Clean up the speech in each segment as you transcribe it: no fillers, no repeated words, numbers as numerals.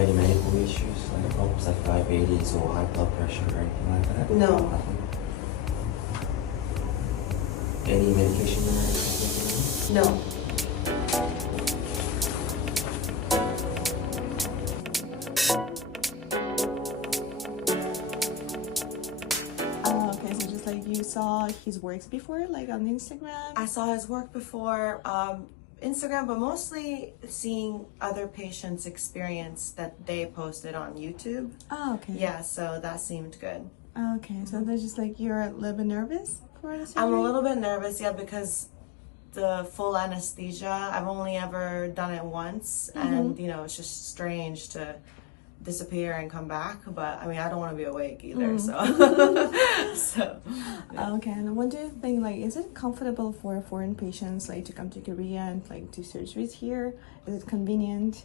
any medical issues, like problems like diabetes or high blood pressure or anything like that? No. Nothing. Any medication you're taking? No. Okay, so just like you saw his works before, like on Instagram? I saw his work before, Instagram, but mostly seeing other patients' experience that they posted on YouTube. Oh, okay. Yeah, so that seemed good. Okay, so they're just like you're a little bit nervous for the surgery? I'm a little bit nervous, yeah, because the full anesthesia, I've only ever done it once, and you know, it's just strange to disappear and come back, but I mean, I don't want to be awake either, so yeah. Okay, and what do you think, like, is it comfortable for foreign patients like to come to Korea and like do surgeries here? Is it convenient?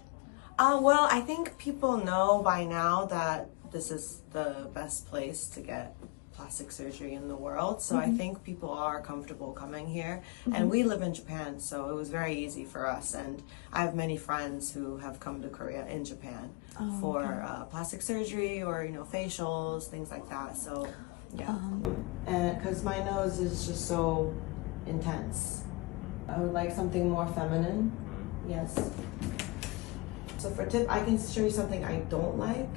Well, I think people know by now that this is the best place to get plastic surgery in the world, so I think people are comfortable coming here, and we live in Japan, so it was very easy for us, and I have many friends who have come to Korea in Japan for plastic surgery or, you know, facials, things like that, so yeah. And because my nose is just so intense, I would like something more feminine. Yes. So for tip, I can show you something I don't like.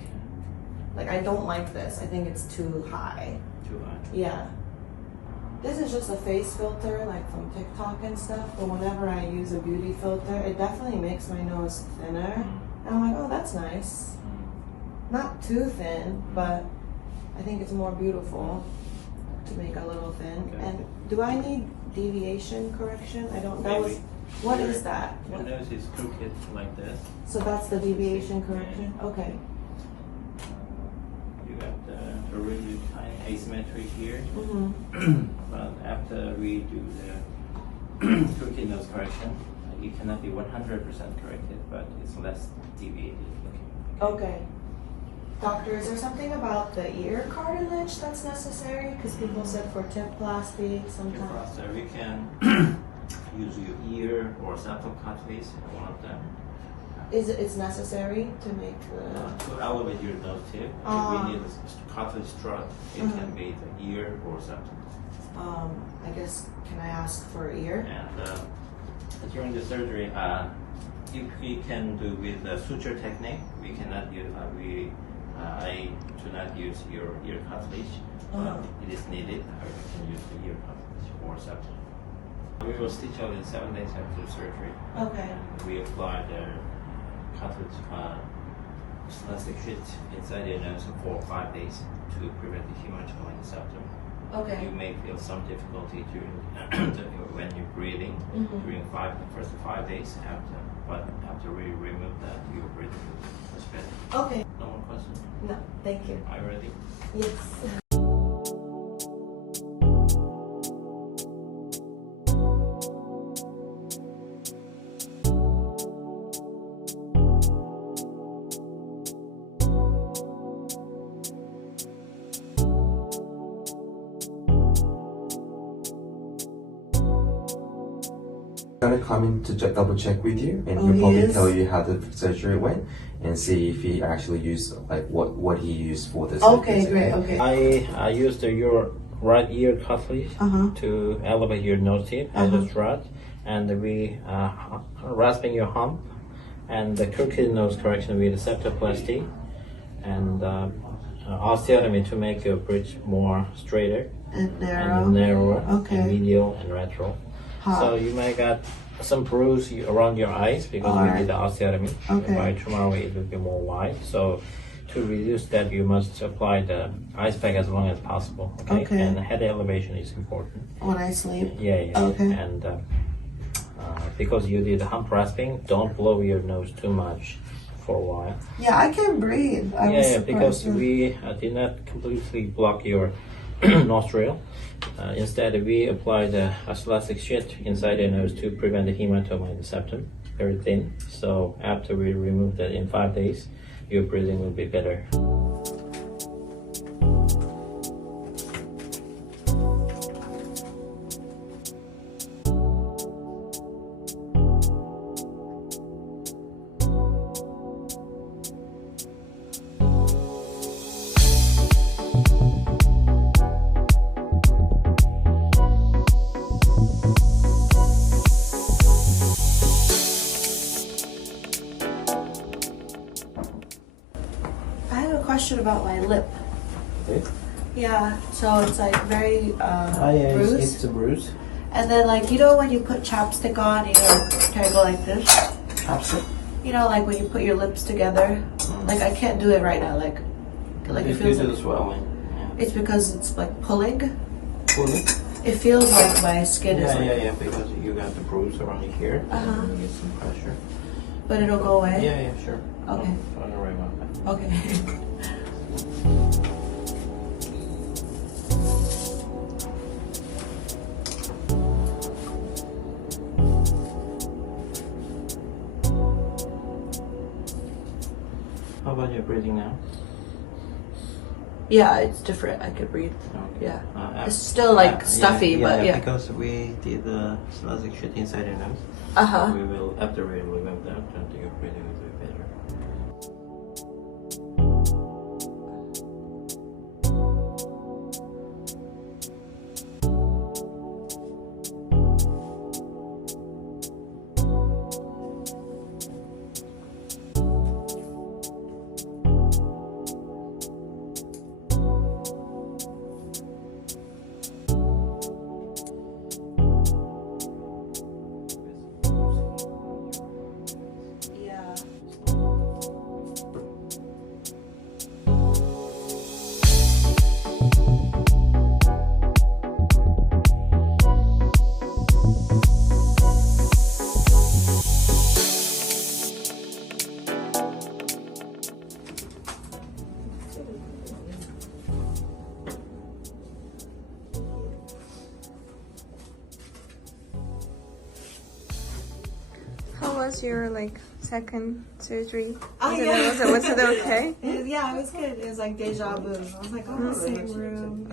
Like, I don't like this. I think it's too high. Too high? Yeah. This is just a face filter, like from TikTok and stuff, but whenever I use a beauty filter, it definitely makes my nose thinner. And I'm like, oh, that's nice. Not too thin, but I think it's more beautiful to make a little thin. Okay. And do I need deviation correction? I don't, that Maybe. was, what is that? Your nose is crooked like this. So that's the deviation correction? Okay. You got a really tiny asymmetry here. Mm-hmm. But after we do the crooked nose correction, it cannot be 100% corrected, but it's less deviated looking. Okay. Doctor, is there something about the ear cartilage that's necessary? Because people said for tip-plasty sometimes. So we can use your ear or septal cartilage, one of them. It's necessary to make the... To elevate your nose tip, if we need a cartilage strut, it can be the ear or septum. I guess, can I ask for ear? And during the surgery, if we can do with the suture technique, we cannot use, I do not use your ear cartilage. It is needed, or we can use the ear cartilage or septum. We will stitch out in 7 days after surgery. Okay. We apply the cartilage plastic sheet inside your nose for 5 days to prevent the hematoma in the septum. Okay. You may feel some difficulty during when you're breathing during the first 5 days after, but after we remove that, your breathing will be much better. Okay. No more questions? No, thank you. Are you ready? Yes. Gonna come in to double check with you, and Oh, he'll he probably is? tell you how the surgery went and see if he actually used like what he used for this. Okay, great, okay. I used your right ear cartilage to elevate your nose tip as a strut, and we rasping your hump, and the crooked nose correction with septoplasty, and osteotomy to make your bridge more straighter And narrow. and narrower, Okay. and medial and lateral. So you may got some bruise around your eyes because we did the osteotomy. Okay. By tomorrow it will be more wide. So to reduce that, you must apply the ice pack as long as possible. Okay. Okay. And head elevation is important. When I sleep? Yeah. Okay. And because you did hump rasping, don't blow your nose too much for a while. Yeah, I can breathe. I was surprised. Because we did not completely block your nostril. Instead, we applied a elastic sheet inside the nose to prevent the hematoma in the septum, very thin. So after we remove that in 5 days, your breathing will be better. about my lip. Okay. Yeah, so it's like very Yeah, bruised. it's a bruise. And then like, you know when you put chapstick on, you know, kind of go like this? Chapstick? You know, like when you put your lips together? Like I can't do it right now, like it It's feels due to like, the swelling. Yeah. it's because it's like pulling. Pulling? It feels like my skin is like, Yeah, because you got the bruise around here. Uh-huh. And you get some pressure. but it'll go away? Yeah, sure. Okay. Don't worry about that. Okay. How about your breathing now? Yeah, it's different. I could breathe. Okay. Yeah. Uh, It's still like stuffy, but yeah. Because we did the thoracic shit inside your nose. Uh-huh. We will, after we remove that, your breathing will be better. Yeah. How was your like second surgery? Oh, yeah. Was it okay? Yeah, it was good. It was like deja vu. I was like, oh, same room.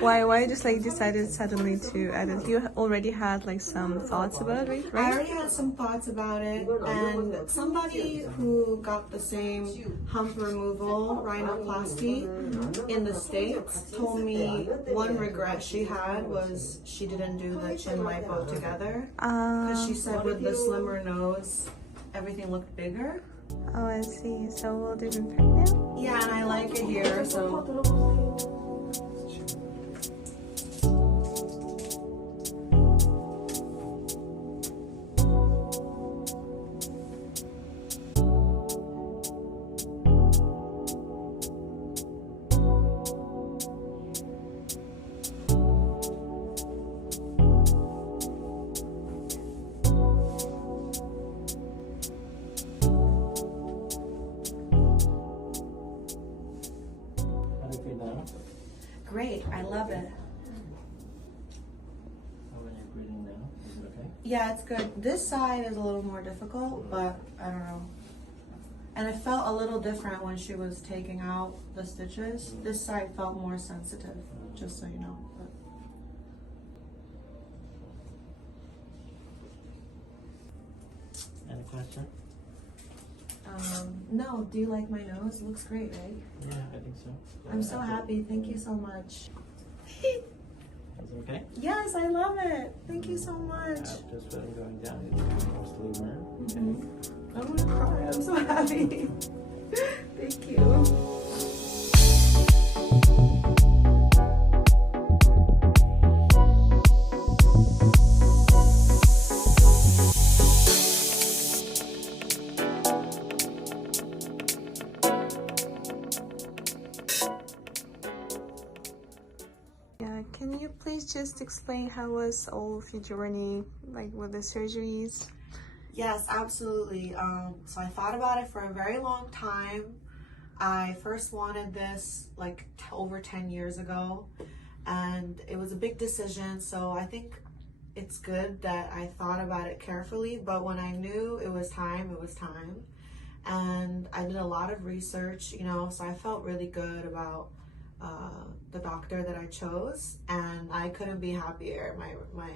Why just like decided suddenly to add it? You already had like some thoughts about it, I right? already had some thoughts about it, and somebody who got the same hump removal, rhinoplasty, in the States told me one regret she had was she didn't do the chin lipo together. Because she said with the slimmer nose, everything looked bigger. Oh, I see. So will it even pregnant? Yeah, and I like it here, so. How do you feel now? Great, I love it. How are you breathing now? Is it okay? Yeah, it's good. This side is a little more difficult, but I don't know. And it felt a little different when she was taking out the stitches. This side felt more sensitive, just so you know. Any question? No, do you like my nose? It looks great, right? Yeah, I think so. I'm so happy. Thank you so much. Is it okay? Yes, I love it. Thank you so much. After sweating going down, it's mostly warm. Okay. I'm gonna cry. I'm so happy. Thank you. Yeah. Can you please just explain how was all of your journey, like with the surgeries? Yes, absolutely. So I thought about it for a very long time. I first wanted this like over 10 years ago, and it was a big decision. So I think it's good that I thought about it carefully, but when I knew it was time, it was time. And I did a lot of research, you know, so I felt really good about the doctor that I chose, and I couldn't be happier. My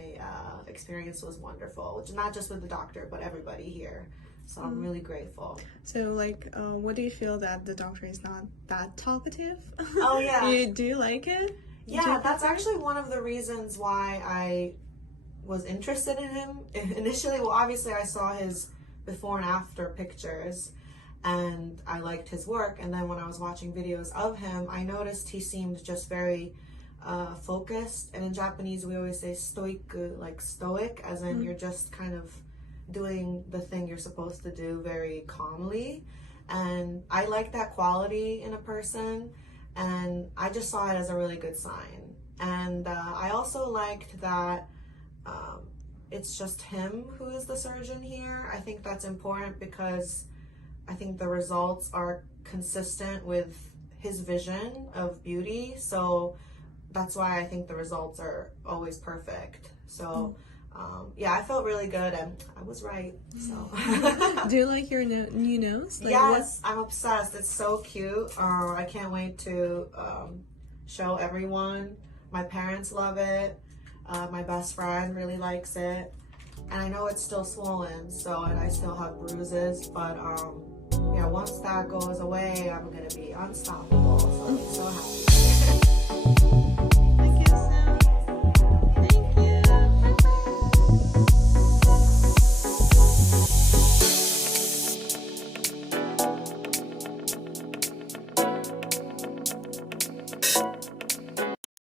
experience was wonderful, which not just with the doctor, but everybody here. So I'm really grateful. So like, what do you feel that the doctor is not that talkative? Oh, yeah. Do you like it? Yeah, that's actually one of the reasons why I was interested in him initially. Well, obviously I saw his before and after pictures, and I liked his work. And then when I was watching videos of him, I noticed he seemed just very focused. And in Japanese, we always say stoic, like stoic, as in you're just kind of doing the thing you're supposed to do very calmly. And I like that quality in a person, and I just saw it as a really good sign. And I also liked that it's just him who is the surgeon here. I think that's important because I think the results are consistent with his vision of beauty. So that's why I think the results are always perfect. So yeah, I felt really good, and I was right. So Do you like your new nose? Like, yes, I'm obsessed. It's so cute. I can't wait to show everyone. My parents love it. My best friend really likes it, and I know it's still swollen, so, and I still have bruises, but yeah, once that goes away, I'm gonna be unstoppable. So I'm so happy.